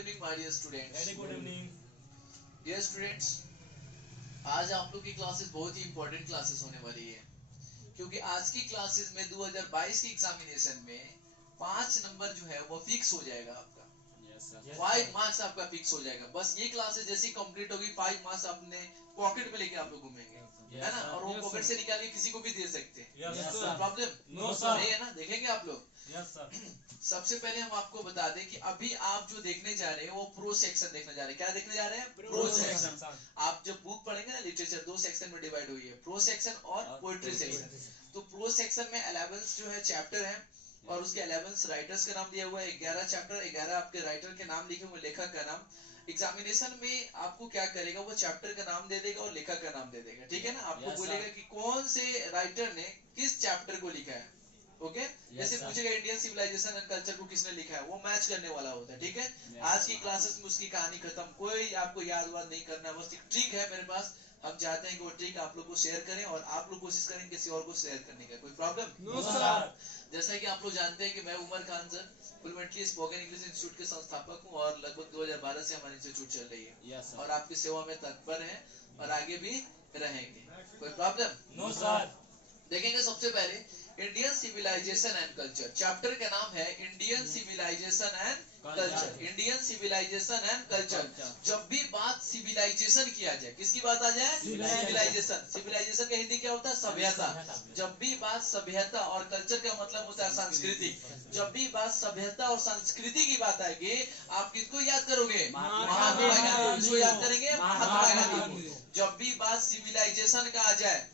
evening, my dear students. Very good evening. Dear students, आज आप लोग की क्लासेस बहुत ही इंपॉर्टेंट क्लासेस होने वाली है, क्योंकि आज की क्लासेस में 2022 की एग्जामिनेशन में 5 नंबर जो है वो फिक्स हो जाएगा आपका। 5 मार्क्स आपका फिक्स हो जाएगा। बस ये क्लासेस जैसी कंप्लीट होगी 5 मार्क्स अपने पॉकेट में लेके आप लोग घूमेंगे, है ना? और वो पॉकेट से निकाल के किसी को भी दे सकते हैं। प्रॉब्लम नहीं है ना? देखेंगे आप लोग। सबसे पहले हम आपको बता दें कि अभी आप जो देखने जा रहे हैं वो प्रो सेक्शन देखने जा रहे हैं। क्या देखने जा रहे हैं? Pro section. आप जब बुक पढ़ेंगे ना, लिटरेचर 2 सेक्शन में डिवाइड हुई है, प्रो सेक्शन और पोएट्री सेक्शन। तो प्रो सेक्शन में 11 जो है चैप्टर है और उसके 11 राइटर्स का नाम दिया हुआ है। 11 चैप्टर, 11 आपके राइटर के नाम लिखे हुए, लेखक का नाम। एग्जामिनेशन में आपको क्या करेगा, वो चैप्टर का नाम दे देगा और लेखक का नाम दे देगा, ठीक है ना? आपको बोलेगा कि कौन से राइटर ने किस चैप्टर को लिखा है। ओके जैसे पूछेगा इंडियन सिविलाइजेशन एंड कल्चर को किसने लिखा है, वो मैच करने वाला होता है, ठीक है? आज की क्लासेस में उसकी कहानी खत्म, कोई आपको याद वाद नहीं करना। बस एक ट्रिक है मेरे पास, हम चाहते हैं कि वो ट्रिक आप लोग को शेयर करें और आप लोग कोशिश करें किसी और को शेयर करने का। कोई प्रॉब्लम? No sir. जैसा कि आप लोग जानते हैं कि मैं Umar Khan sir fluently spoken English institute के संस्थापक हूँ और लगभग 2012 से हमारी इंस्टीट्यूट चल रही है और आपकी सेवा में तत्पर है और आगे भी रहेंगे। कोई प्रॉब्लम? No sir. देखेंगे सबसे पहले Indian civilisation and culture. Chapter का नाम है Indian civilisation and culture. Indian civilisation and culture. जब भी बात सिविलाइजेशन किया जाए, किसकी बात आ जाए? सिविलाइजेशन। सिविलाइजेशन का हिंदी क्या होता है? सभ्यता। जब भी बात सभ्यता और कल्चर का मतलब होता है संस्कृति। जब भी बात सभ्यता और संस्कृति की बात आएगी, आप किसको याद करोगे? महात्मा गांधी। किसको याद करेंगे? महात्मा गांधी। जब भी बात सिविलाइजेशन का आ जाए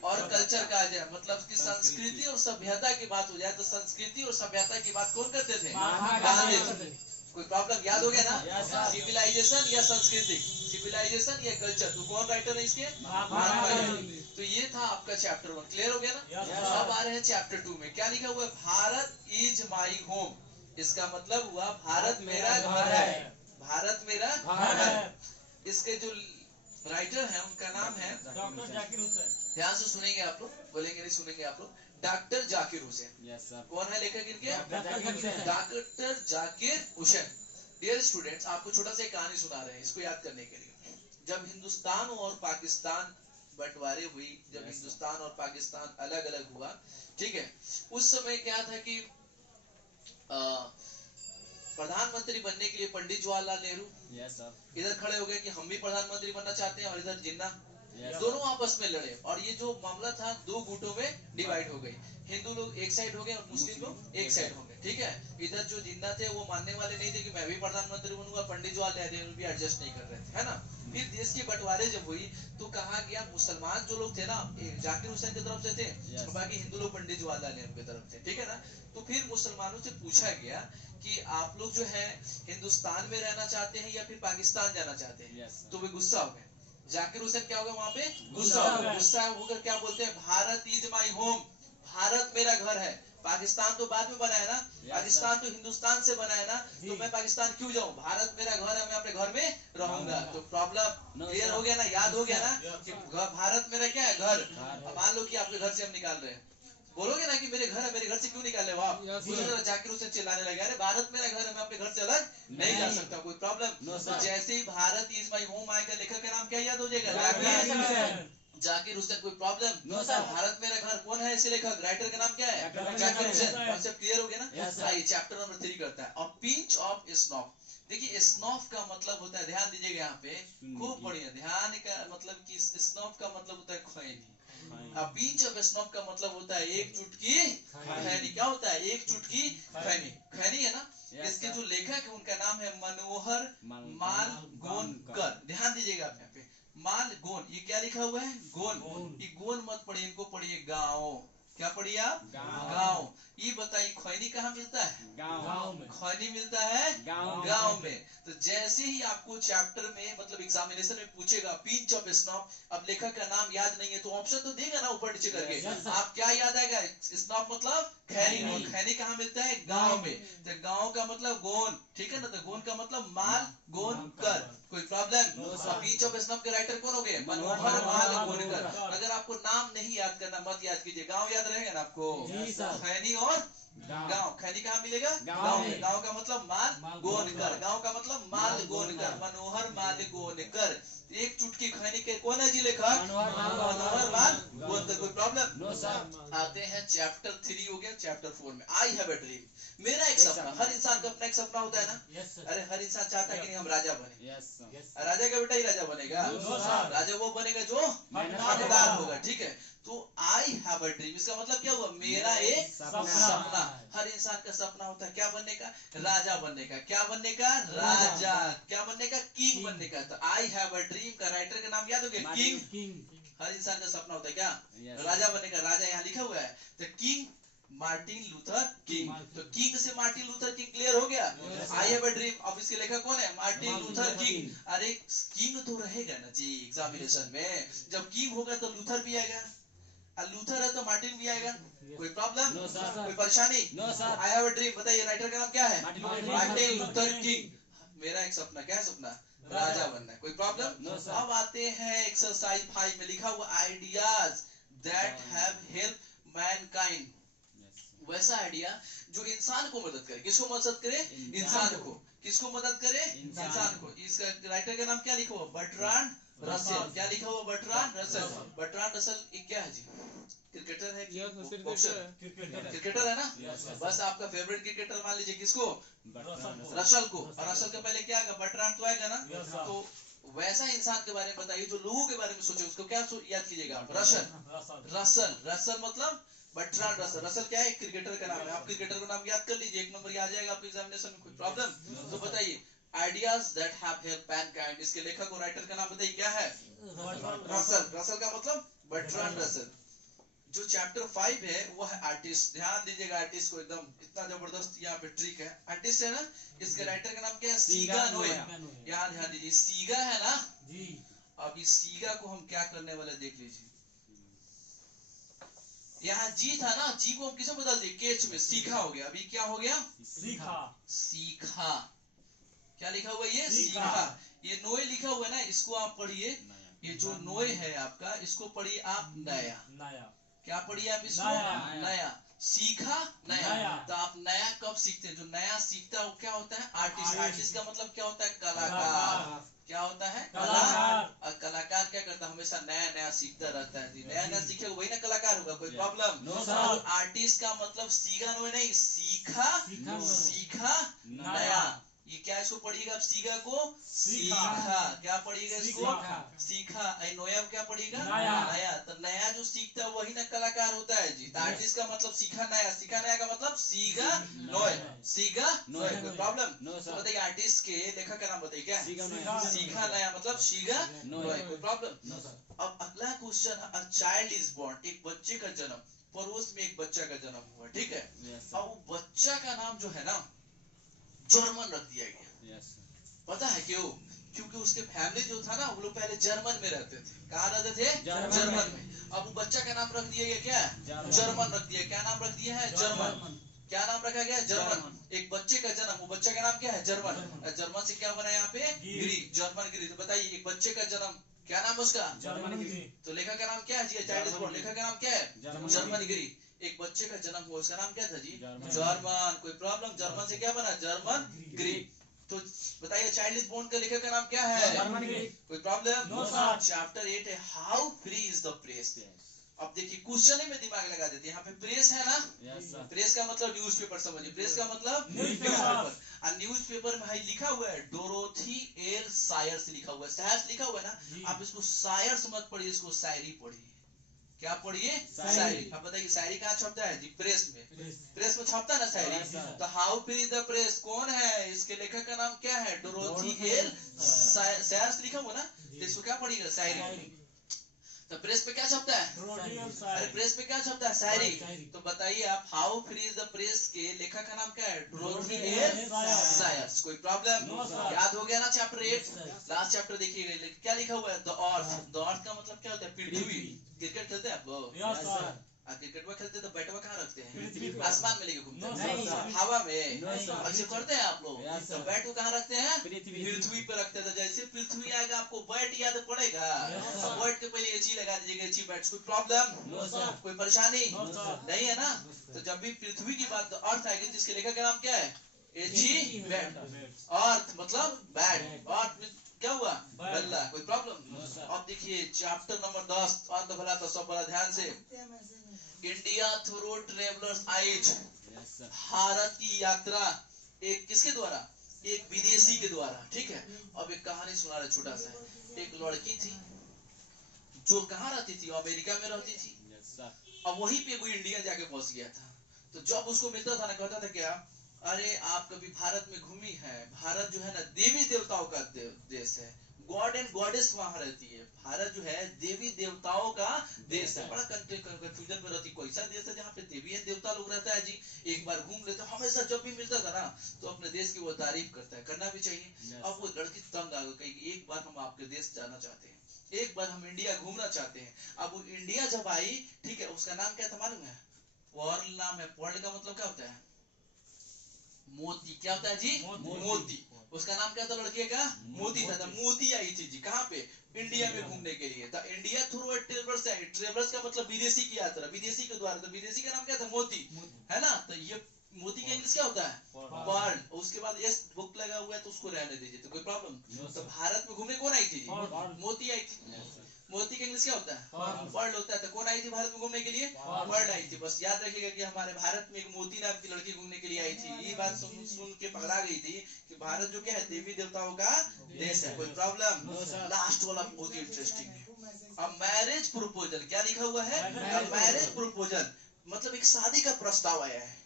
और कल्चर का आ जाए, मतलब कि संस्कृति और सभ्यता की बात हो जाए, तो संस्कृति और सभ्यता की बात कौन करते थे? गांधी। कोई प्रॉब्लम? याद हो गया ना? सिविलाइजेशन या संस्कृति, सिविलाइजेशन या कल्चर, तो कौन राइटर है इसके? महात्मा गांधी। तो ये था आपका चैप्टर 1। क्लियर हो गया ना? अब आ रहे हैं चैप्टर 2 में। क्या लिखा हुआ है? Bharat is my home. इसका मतलब हुआ भारत मेरा घर है। भारत मेरा घर है। इसके जो राइटर है उनका नाम है डॉक्टर जाकिर हुसैन। ध्यान से सुनेंगे आप लोग, बोलेंगे नहीं, सुनेंगे आप लोग। डॉक्टर जाकिर हुसैन। कौन है लेखक इनके? Doctor Zakir Hussain. Dear students, आपको छोटा सा कहानी सुना रहे हैं इसको याद करने के लिए। जब हिंदुस्तान और पाकिस्तान बंटवारे हुई, जब हिंदुस्तान और पाकिस्तान अलग अलग हुआ, ठीक है, उस समय क्या था कि प्रधानमंत्री बनने के लिए पंडित जवाहरलाल नेहरू इधर खड़े हो गए कि हम भी प्रधानमंत्री बनना चाहते हैं, और इधर जिन्ना, दोनों आपस में लड़े और ये जो मामला था 2 गुटों में डिवाइड हो गई। हिंदू लोग एक साइड हो गए और मुस्लिम लोग एक साइड हो गए, ठीक है? इधर जो जिन्ना थे वो मानने वाले नहीं थे कि मैं भी प्रधानमंत्री बनूंगा, पंडित जवाहरलाल नेहरू भी एडजस्ट नहीं कर रहे थे, है ना? फिर देश की बंटवारे जब हुई तो कहा गया, मुसलमान जो लोग थे ना जाकिर हुसैन की तरफ से थे, बाकी हिंदू लोग पंडित जवाहरलाल नेहरू की तरफ थे, ठीक है ना? तो फिर मुसलमानों से पूछा गया कि आप लोग जो है हिंदुस्तान में रहना चाहते हैं या फिर पाकिस्तान जाना चाहते हैं? तो वे गुस्सा हो गए। जाकिर हुसैन क्या होगा वहां पे? गुस्सा होकर क्या बोलते हैं? Bharat is my home. Bharat मेरा घर है। पाकिस्तान तो बाद में बना है ना, पाकिस्तान तो हिंदुस्तान से बना है ना, तो मैं पाकिस्तान क्यों जाऊं? भारत मेरा घर है, मैं अपने घर में रहूंगा। तो प्रॉब्लम क्लियर हो गया ना? याद हो गया ना कि भारत मेरा क्या है? घर। अब मान लो कि आपके घर से हम निकाल रहे हैं, बोलोगे ना कि मेरे घर है, मेरे घर से क्यों निकाल रहे हो आप? जाकिर हुसैन चिल्लाने लगे, अरे भारत मेरा घर है, मैं अपने घर से अलग नहीं जा सकता। कोई प्रॉब्लम? तो जैसे ही भारत इज माई होम आएगा, लेखक का नाम क्या याद हो जाएगा? जाकिर हुसैन। कोई प्रॉब्लम? No sir. भारत मेरा घर, कौन है ऐसे लेखक? राइटर का नाम क्या है? जाकिर हुसैन। कॉन्सेप्ट क्लियर हो गया ना? आइए चैप्टर नंबर 3 करता है। और पिंच ऑफ स्नॉफ। देखिए स्नॉफ का मतलब होता है, ध्यान दीजिएगा यहाँ पे, खूब बढ़िया ध्यान का मतलब कि स्नॉफ का मतलब होता है खैनी। अब पिंच ऑफ स्नॉफ का मतलब होता है एक चुटकी खैनी। क्या होता है? एक चुटकी खैनी। खैनी है ना? इसके जो लेखक है उनका नाम है मनोहर मालगोनकर। ध्यान दीजिएगा आप यहाँ पे, मालगोन, ये क्या लिखा हुआ है? गोन। ये गोन मत पढ़िए, इनको पढ़िए गाँव। क्या पढ़िए आप? गाँव। ये बताइए खैनी कहाँ मिलता है? गाँव में। खैनी मिलता है गाँव में। तो जैसे ही आपको चैप्टर में मतलब एग्जामिनेशन में पूछेगा पिंच ऑफ स्नॉफ, अब लेखक का नाम याद नहीं है तो ऑप्शन तो देगा ना ऊपर नीचे करके, आप क्या याद आएगा? स्नॉफ मतलब खैनी, और खैनी कहाँ मिलता है? गाँव में। तो गाँव का मतलब गोन, ठीक है ना? तो गोन का मतलब माल गोन कर। कोई प्रॉब्लम? पिंच ऑफ स्नॉफ के राइटर कौन हो गए? मनोहर मालगोनकर। अगर आपको नाम नहीं याद करना, मत याद कीजिए, गाँव याद रहेगा ना आपको? खैनी और गांव। खैनी कहाँ मिलेगा? गांव में। गांव का मतलब माल गोन कर। गांव का मतलब माल गोन कर। मनोहर माल गोन कर। एक चुटकी खैनी के कौन है जी लेखक? मनोहर माल गोन कर। कोई प्रॉब्लम? आते हैं चैप्टर 3 हो गया। चैप्टर 4 में आई हैव अ ड्रीम, मेरा एक सपना। हर इंसान का अपना एक सपना होता है ना? अरे हर इंसान चाहता है कि नहीं हम राजा बने। राजा का बेटा ही राजा बनेगा? राजा वो बनेगा जो हकदार होगा। ठीक है, तो आई हैव अ ड्रीम इसका मतलब क्या हुआ? मेरा एक सपना। हर इंसान का सपना होता है क्या बनने का? राजा बनने का। क्या बनने का? राजा। क्या बनने का? किंग बनने का। तो आई हैव अ ड्रीम का राइटर का नाम याद हो गया? किंग। हर इंसान का सपना होता है क्या? राजा बनने का। राजा यहाँ लिखा हुआ है। तो किंग मार्टिन लूथर किंग। तो किंग से मार्टिन लूथर किंग क्लियर हो गया? I have a dream. अब इसके लेखक कौन है? Martin Luther king. अरे किंग तो रहेगा ना जी एग्जामिनेशन में। जब किंग होगा तो लूथर भी आएगा, और लूथर है तो मार्टिन भी आएगा। कोई प्रॉब्लम? कोई परेशानी? आई हैव अ ड्रीम बताइए राइटर का नाम क्या है? Martin Luther king. मेरा एक सपना। क्या है सपना? राजा बनना है। कोई प्रॉब्लम? अब आते हैं एक्सरसाइज 5 में लिखा हुआ ideas that have help Mankind. वैसा आइडिया जो इंसान को मदद करे। किसको मदद करे? इंसान को। किसको मदद करे? इंसान को। इसका राइटर का नाम क्या लिखा हुआ? Bertrand Russell. क्या लिखा हुआ? Bertrand Russell. बर्ट्रांड रसेल क्या है जी? क्रिकेटर है कि क्रिकेटर है ना? बस आपका फेवरेट क्रिकेटर मान लीजिए किसको? रसेल को। और रसेल के पहले क्या आएगा? बर्ट्रांड तो आएगा ना? तो वैसा इंसान के बारे में बताइए जो लोगों के बारे में सोचे। उसको क्या याद कीजिएगा? रसेल। रसेल। रसेल मतलब बर्ट्रांड रसेल। रसेल क्या है? क्रिकेटर का नाम है। आप क्रिकेटर का नाम याद कर लीजिए, 1 नंबर आ जाएगा आपके एग्जामिनेशन में। कोई प्रॉब्लम? तो बताइए ideas that have help Mankind. इसके लेखक और राइटर का नाम बताइए क्या है? रसेल। रसेल का मतलब बर्ट्रांड रसेल। जो चैप्टर 5 है वो है आर्टिस्ट। ध्यान दीजिएगा आर्टिस्ट को, एकदम इतना जबरदस्त यहाँ पे ट्रिक है। आर्टिस्ट है ना? इसके राइटर का नाम क्या है? सीगा नोए। यहाँ ध्यान दीजिए, सीगा है ना जी। अब इस सीगा को हम क्या करने वाले देख लीजिए। यहाँ जी था ना, जी को हम किसे बदल दिए? केच में। सीखा हो गया। अभी क्या हो गया? सीखा। सीखा। क्या लिखा हुआ? ये सीखा। ये नोए लिखा हुआ है ना, इसको आप पढ़िए। ये जो नोए है आपका, इसको पढ़िए आप नया। क्या पढ़िए आप इसको? नया। सीखा नया। तो आप नया कब सीखते हैं? जो नया सीखता है वो क्या होता है? आर्टिस्ट। आर्टिस्ट का मतलब क्या होता है? कलाकार। क्या होता है? कलाकार। और कलाकार क्या करता है? हमेशा नया नया सीखता रहता है। नया नया सीखेगा वही ना कलाकार होगा। कोई प्रॉब्लम? आर्टिस्ट का मतलब सीगा नोए नहीं, सीखा। सीखा नया। ये क्या इसको पढ़िएगा आप? सीगा को सीखा। क्या पढ़िएगा इसको? सीखा। नोया को क्या पढ़िएगा? नया। तो नया जो सीखता है वही ना कलाकार होता है जी। तो आर्टिस्ट का मतलब सीखा नया। सीखा नया का मतलब सीगा नोए। सीगा नोए। कोई प्रॉब्लम? तो बताइए आर्टिस्ट के लेखक का नाम बताइए क्या है? सीखा नया मतलब सीगा नोए। कोई प्रॉब्लम? अब अगला question, a child is born. एक बच्चे का जन्म। पड़ोस में एक बच्चा का जन्म हुआ। ठीक है, अब वो बच्चा का नाम जो है ना जर्मन रख दिया गया। पता है क्यों? क्योंकि उसके फैमिली जो था ना वो लोग पहले जर्मन में रहते थे। कहाँ रहते थे? जर्मन में। अब वो बच्चा का नाम रख दिया गया क्या? जर्मन रख दिया। क्या नाम रख दिया है? जर्मन। क्या नाम रखा गया? जर्मन। एक बच्चे का जन्म, वो बच्चे का नाम क्या है? जर्मन। जर्मन से क्या बना यहाँ पे? गिरी। जर्मन गिरी। तो बताइए एक बच्चे का जन्म क्या नाम उसका? जर्मन गिरी। तो लेखक का नाम क्या है जी? Child is born. लेखक का नाम क्या है? जर्मन गिरी। एक बच्चे का जन्म हुआ, उसका नाम क्या था जी? जर्मन। कोई प्रॉब्लम? जर्मन से क्या बना? जर्मन गिरी। तो बताइए चाइल्ड इज बोर्न का लेखक का नाम क्या है? जर्मन गिरी। कोई प्रॉब्लम? चैप्टर 8 है how free is the press. अब देखिए क्वेश्चन ही में दिमाग लगा देते हैं। यहाँ पे प्रेस है ना? प्रेस का मतलब न्यूज़पेपर समझिए। प्रेस का मतलब न्यूज़पेपर। और न्यूज़पेपर में लिखा हुआ है डोरोथी एल सायर्स लिखा हुआ है। सायर्स लिखा हुआ है ना, आप इसको सायर्स मत पढ़िए, इसको शायरी पढ़िए। क्या पढ़िए? शायरी। अब बताइए शायरी कहाँ छपता है जी? प्रेस में। प्रेस में छपता है ना शायरी। तो how free is the press कौन है? इसके लेखक का नाम क्या है? डोरोथी एल सायर्स लिखा हुआ ना, तो इसको क्या पढ़िएगा? शायरी। तो प्रेस पे क्या छपता है? अरे प्रेस पे क्या छपता है? शायरी। तो बताइए आप how free is the press के लेखक का नाम क्या है? Dorothy L सायर्स। कोई प्रॉब्लम? याद हो गया ना चैप्टर 8? लास्ट चैप्टर देखिए क्या लिखा हुआ है? The earth. द अर्थ का मतलब क्या होता है? पृथ्वी। क्रिकेट खेलते हैं आप? क्रिकेट में खेलते तो बैटवा कहाँ रखते पृथ्वी हैं? पे। आसमान में लेके घूमते नहीं, हैं, सर। हवा में। नहीं, सर। ऐसे करते हैं आप लोग? Yes, तो sir. बैट को कहाँ रखते हैं? पृथ्वी पे रखते हैं। तो जैसे पृथ्वी आएगा आपको बैट याद पड़ेगा। Yes, sir. बैट के पहले एची लगा दीजिएगा, एची बैट। कोई प्रॉब्लम? No, sir. कोई परेशानी? No, sir. नहीं है ना? तो जब भी पृथ्वी की बात अर्थ आएगी, जिसके लेखक का नाम क्या है? Aichi bat. अर्थ मतलब बैट। अर्थ में क्या हुआ? बल्ला। कोई प्रॉब्लम? No, sir. अब देखिए चैप्टर नंबर 10, अंत भला तो सब बड़ा ध्यान से। India through travellers eyes, Yes, sir. Bharat की यात्रा एक किसके द्वारा? एक विदेशी के द्वारा। ठीक है। अब एक कहानी सुना रहे छोटा सा। एक लड़की थी जो कहाँ रहती थी? अमेरिका में रहती थी। Yes, sir. अब वहीं पे कोई इंडियन जाके बस गया था। तो जब उसको मिलता था ना, कहता था क्या, अरे आप कभी भारत में घूमी है? भारत जो है ना देवी देवताओं का देश है। गॉड एंड गॉडेस वहां रहती है। भारत जो है देवी देवताओं का देश है। बड़ा कंफ्यूजन में रहती, कोई सा देश है जहाँ पे देवी एंड देवता लोग रहता है जी? एक बार घूम लेते, हमेशा जब भी मिलता था ना तो अपने देश की वो तारीफ करता है, करना भी चाहिए। Yes. अब वो लड़की तंग आ गई कि एक बार हम आपके देश जाना चाहते हैं, एक बार हम इंडिया घूमना चाहते हैं। अब वो इंडिया जब आई, ठीक है, उसका नाम क्या था मालूम है? पर्ल नाम है। पर्ल का मतलब क्या होता है? मोती। क्या होता है जी? मोती। उसका नाम क्या था लड़के का? मोती था। मोती आई थी जी कहाँ पे? इंडिया में घूमने के लिए। तो इंडिया थ्रू ट्रेवलर्स आई। ट्रेवलर्स का मतलब विदेशी की यात्रा, विदेशी के द्वारा। तो विदेशी का नाम क्या था? मोती, है ना? तो ये मोती का इंग्लिश क्या होता है? पर्ल। उसके बाद एस बुक लगा हुआ है तो उसको रहने दीजिए, तो कोई प्रॉब्लम? No, तो sir. भारत में घूमने कौन आई थी? पर्ल। मोती आई थी। Yes, sir. मोती का इंग्लिश क्या होता है? पर्ल। पर्ल होता है। तो कौन आई थी भारत में घूमने के लिए? पर्ल। पर्ल आई थी। बस याद रखिएगा कि हमारे भारत में एक मोती नाम की लड़की घूमने के लिए आई थी। ये बात सुन के पकड़ा गई थी कि भारत जो क्या है देवी देवताओं का देश है। कोई प्रॉब्लम? No, sir. लास्ट वाला बहुत ही इंटरेस्टिंग है। अब मैरिज प्रपोजल क्या लिखा हुआ है? Marriage मैरिज प्रपोजल मतलब एक शादी का प्रस्ताव आया है।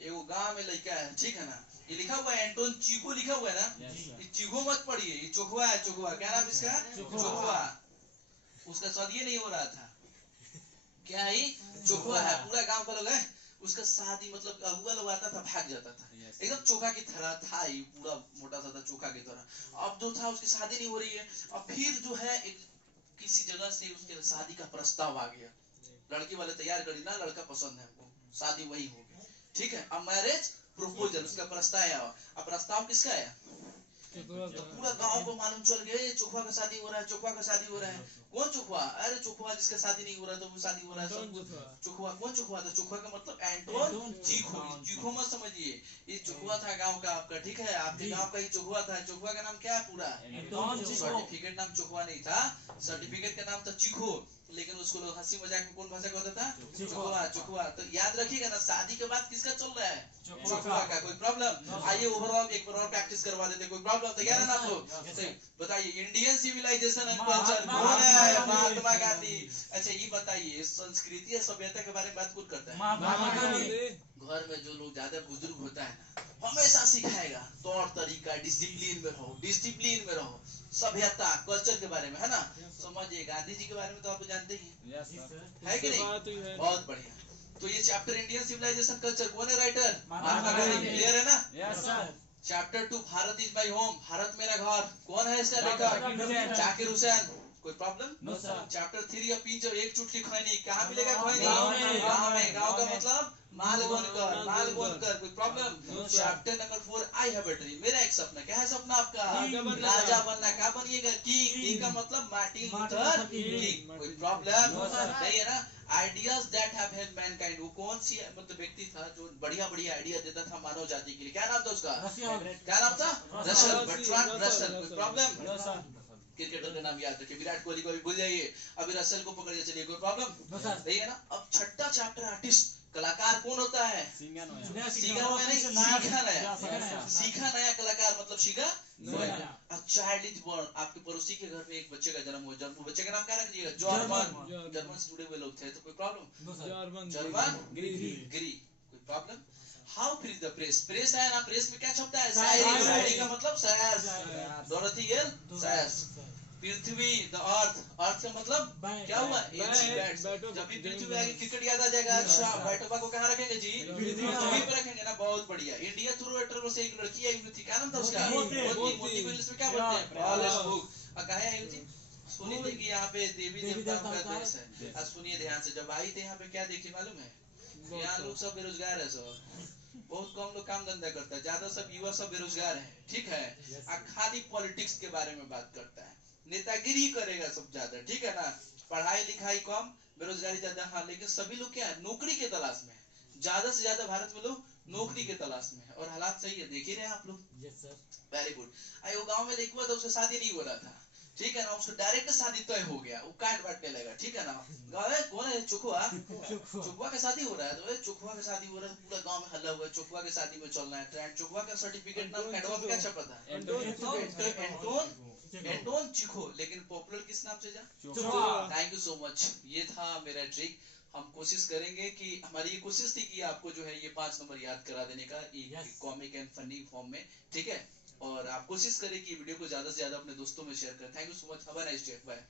एगो गांव में लड़का है, ठीक है ना? ये लिखा हुआ है एंटोन चीको लिखा हुआ है ना? Yes, sir. ये चीको मत पढ़िए, ये चोखवा है। चोखवा क्या नाम इसका? चोखवा। चोखवा। उसका शादी नहीं हो रहा था। क्या ही? चोखवा है। पूरा गांव का लोग है उसका शादी मतलब अगुआ लोग आता था भाग जाता था। Yes. एकदम चोखा की तरह था, ये पूरा मोटा सा था चोखा की तरह। अब जो था उसकी शादी नहीं हो रही है। अब फिर जो है एक किसी जगह से उसके शादी का प्रस्ताव आ गया। लड़की वाले तैयार करी ना, लड़का पसंद है हमको, शादी वही होगी। ठीक है। अब मैरिज प्रपोजल उसका प्रस्ताव आया। अब प्रस्ताव किसका आया? तो पूरा गांव को मालूम चल गया चोखवा का शादी हो रहा है, चोखवा का शादी हो रहा है। कौन चोखवा? अरे चोखवा जिसका शादी नहीं हो रहा था वो शादी हो रहा है। सब चोखवा। कौन चोखवा था? चोखवा का मतलब एंटोन चीखो। चीखो मत समझिए, ये चोखवा था गांव का आपका। ठीक है, आपके गांव का ही चोखवा था। चोखवा का नाम क्या है पूरा? एंटोन चीखो। सर्टिफिकेट नाम चोखवा नहीं था, सर्टिफिकेट का नाम था चीखो। लेकिन उसको लोग हंसी मजाक में कौन भाषा कहता था? चोखवा। चोखवा। तो याद रखिएगा ना, शादी के बाद किसका चल रहा है? चोखवा का। कोई प्रॉब्लम? आइए ओवरऑल एक बार और प्रैक्टिस करवा देते, कोई प्रॉब्लम? तैयार है ना आप लोग? बताइए इंडियन सिविलाइजेशन एंड कल्चर कौन है? महात्मा गांधी। अच्छा ये बताइए संस्कृति और सभ्यता के बारे में बात कौन करता है? महात्मा गांधी। घर में जो लोग ज्यादा बुजुर्ग होता है ना हमेशा सिखाएगा तौर तरीका, डिसिप्लिन में रहो, डिसिप्लिन में रहो, सभ्यता कल्चर के बारे में, है ना? समझिए गांधी जी के बारे में तो आप जानते ही हैं, Yes, sir. है कि नहीं? बहुत बढ़िया। तो ये चैप्टर इंडियन सिविलाइजेशन कल्चर कौन है राइटर? महात्मा गांधी। क्लियर है ना? Yes, sir. Chapter 2 Bharat is my home, Bharat मेरा घर, कौन है इसका लेखक? जाकिर हुसैन। कोई प्रॉब्लम? No, sir. चैप्टर 3 या पिंच एक चुटकी खैनी, कहाँ मिलेगा खैनी? गाँव में। गाँव में। गाँव का मतलब माल बनकर, माल बनकर। कोई problem? No, sir. Chapter number 4 I have a dream, मेरा एक सपना। क्या है सपना आपका? राजा बनना। राजा बनना। क्या बनिएगा? किंग का मतलब मार्टिन लूथर किंग। कोई प्रॉब्लम? No, sir. नहीं है ना? Ideas that have helped Mankind, वो कौन सी मतलब व्यक्ति था जो बढ़िया बढ़िया आइडिया देता था मानव जाति के लिए? क्या नाम था उसका? क्या नाम था? Russell, Bertrand Russell. कोई प्रॉब्लम? No, sir. क्रिकेटर का नाम याद रखिए, विराट कोहली को भी भूल जाइए, अभी रसल को पकड़िए, चलिए। कोई प्रॉब्लम? नहीं है ना? अब छठा चैप्टर आर्टिस्ट, कलाकार कौन होता है? Singa Noya. सीखा हुआ नहीं, सीखा नया। Yes, सीखा नया कलाकार मतलब सीखा नया। अब चाइल्ड इज बोर्न, आपके पड़ोसी के घर में एक बच्चे का जन्म हुआ, जन्म बच्चे का नाम क्या रख दिएगा? जर्मन। जर्मन से जुड़े हुए लोग थे, तो कोई प्रॉब्लम? जर्मन ग्री। कोई problem? How free the press, press है ना, प्रेस में क्या छपता है? शायरी। शायरी का मतलब शायर। डोरोथी गेल शायर। पृथ्वी द अर्थ, अर्थ का मतलब क्या हुआ? बैट। जब भी पृथ्वी आएगी क्रिकेट याद आ जाएगा। अच्छा बैटोबा को कहाँ रखेंगे जी? पृथ्वी पे रखेंगे ना। बहुत बढ़िया। इंडिया थ्रू लेटर से एक लड़की आई हुई थी, क्या नाम था उसका? मोती। मोती को इंग्लिश में क्या बोलते हैं? और कहाँ आई हुई थी? सुनी थी कि यहाँ पे देवी देवताओं का देश है। आज सुनिए ध्यान से, जब आई थे यहाँ पे क्या देखी मालूम है? यहाँ लोग सब बेरोजगार है, सब बहुत कम लोग काम धंधा करता है, ज्यादा सब युवा सब बेरोजगार है, ठीक है। खाली पॉलिटिक्स के बारे में बात करता है, नेतागिरी करेगा सब ज्यादा, ठीक है ना। पढ़ाई लिखाई कम, बेरोजगारी ज्यादा। हाँ, लेकिन सभी लोग क्या है, नौकरी के तलाश में, ज्यादा से ज्यादा भारत में लोग नौकरी के तलाश में है। और हालात सही है, देख ही रहे हैं आप लोग। Very good. आई वो गाँव में देखा था, उससे शादी नहीं हो रहा था, ठीक है ना। उसको डायरेक्ट शादी तय हो गया, वो काट बांटने लगा, ठीक है ना। गाँव में कौन है? चुखुआ, चुखुआ का शादी हो रहा है, तो चुखुआ का शादी हो रहा है, पूरा गांव में हल्ला हुआ है, चुखुआ के शादी में चलना है ट्रेंड। चुखुआ का सर्टिफिकेट नाम कैटवा पे क्या छपा था? एंटोन चिखो, लेकिन पॉपुलर किस नाम से जा? Thank you so much. ये था मेरा ट्रिक। हम कोशिश करेंगे कि, हमारी ये कोशिश थी कि आपको जो है ये 5 नंबर याद करा देने का, एक कॉमिक एंड फनी फॉर्म में, ठीक है। और आप कोशिश करें कि वीडियो को ज्यादा से ज्यादा अपने दोस्तों में शेयर करें। Thank you so much, have a nice day, bye.